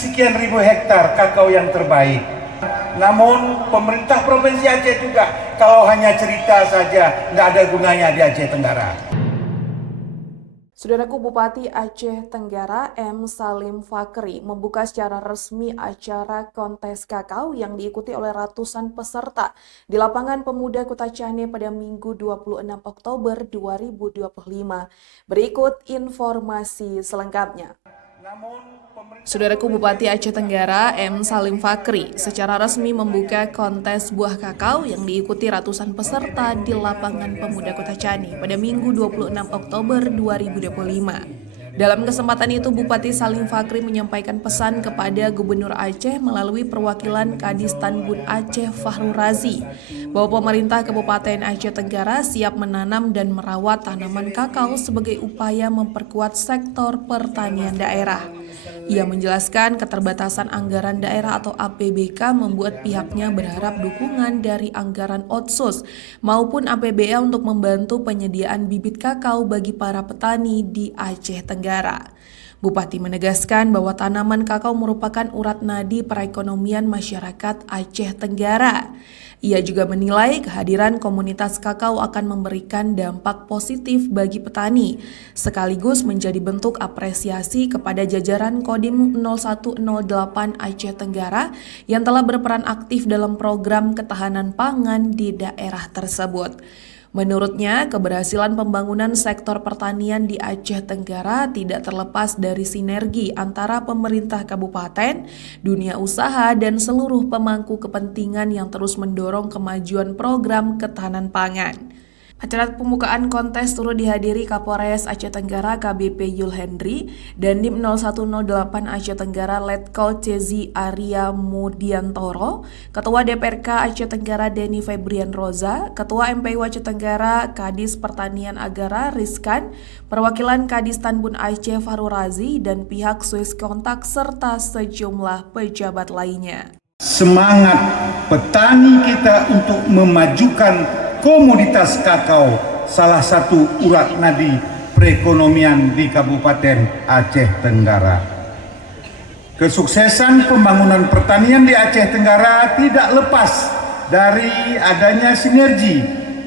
sekian ribu hektar kakao yang terbaik. Namun pemerintah Provinsi Aceh juga kalau hanya cerita saja tidak ada gunanya di Aceh Tenggara. Saudaraku, Bupati Aceh Tenggara M. Salim Fakri membuka secara resmi acara kontes kakao yang diikuti oleh ratusan peserta di lapangan Pemuda Kota Cane pada Minggu 26 Oktober 2025. Berikut informasi selengkapnya. Saudaraku, Bupati Aceh Tenggara M. Salim Fakri secara resmi membuka kontes buah kakao yang diikuti ratusan peserta di lapangan Pemuda Kota Cane pada Minggu 26 Oktober 2025. Dalam kesempatan itu, Bupati Salim Fakri menyampaikan pesan kepada Gubernur Aceh melalui perwakilan Kadis Tanbun Aceh Fahru Razi bahwa pemerintah Kabupaten Aceh Tenggara siap menanam dan merawat tanaman kakao sebagai upaya memperkuat sektor pertanian daerah. Ia menjelaskan keterbatasan anggaran daerah atau APBK membuat pihaknya berharap dukungan dari anggaran Otsus maupun APBA untuk membantu penyediaan bibit kakao bagi para petani di Aceh Tenggara. Bupati menegaskan bahwa tanaman kakao merupakan urat nadi perekonomian masyarakat Aceh Tenggara. Ia juga menilai kehadiran komunitas kakao akan memberikan dampak positif bagi petani, sekaligus menjadi bentuk apresiasi kepada jajaran Kodim 0108 Aceh Tenggara yang telah berperan aktif dalam program ketahanan pangan di daerah tersebut. Menurutnya, keberhasilan pembangunan sektor pertanian di Aceh Tenggara tidak terlepas dari sinergi antara pemerintah kabupaten, dunia usaha, dan seluruh pemangku kepentingan yang terus mendorong kemajuan program ketahanan pangan. Acara pembukaan kontes turut dihadiri Kapolres Aceh Tenggara KBP Yul Hendri, Dandim 0108 Aceh Tenggara Letkol Cezi Arya Mudiantoro, Ketua DPRK Aceh Tenggara Denny Febrian Roza, Ketua MPU Aceh Tenggara Kadis Pertanian Agara Rizkan, perwakilan Kadis Tanbun Aceh Fahru Razi, dan pihak Swiss Kontak serta sejumlah pejabat lainnya. Semangat petani kita untuk memajukan komoditas kakao, salah satu urat nadi perekonomian di Kabupaten Aceh Tenggara. Kesuksesan pembangunan pertanian di Aceh Tenggara tidak lepas dari adanya sinergi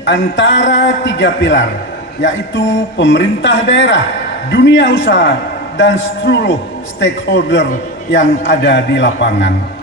antara tiga pilar, yaitu pemerintah daerah, dunia usaha, dan seluruh stakeholder yang ada di lapangan.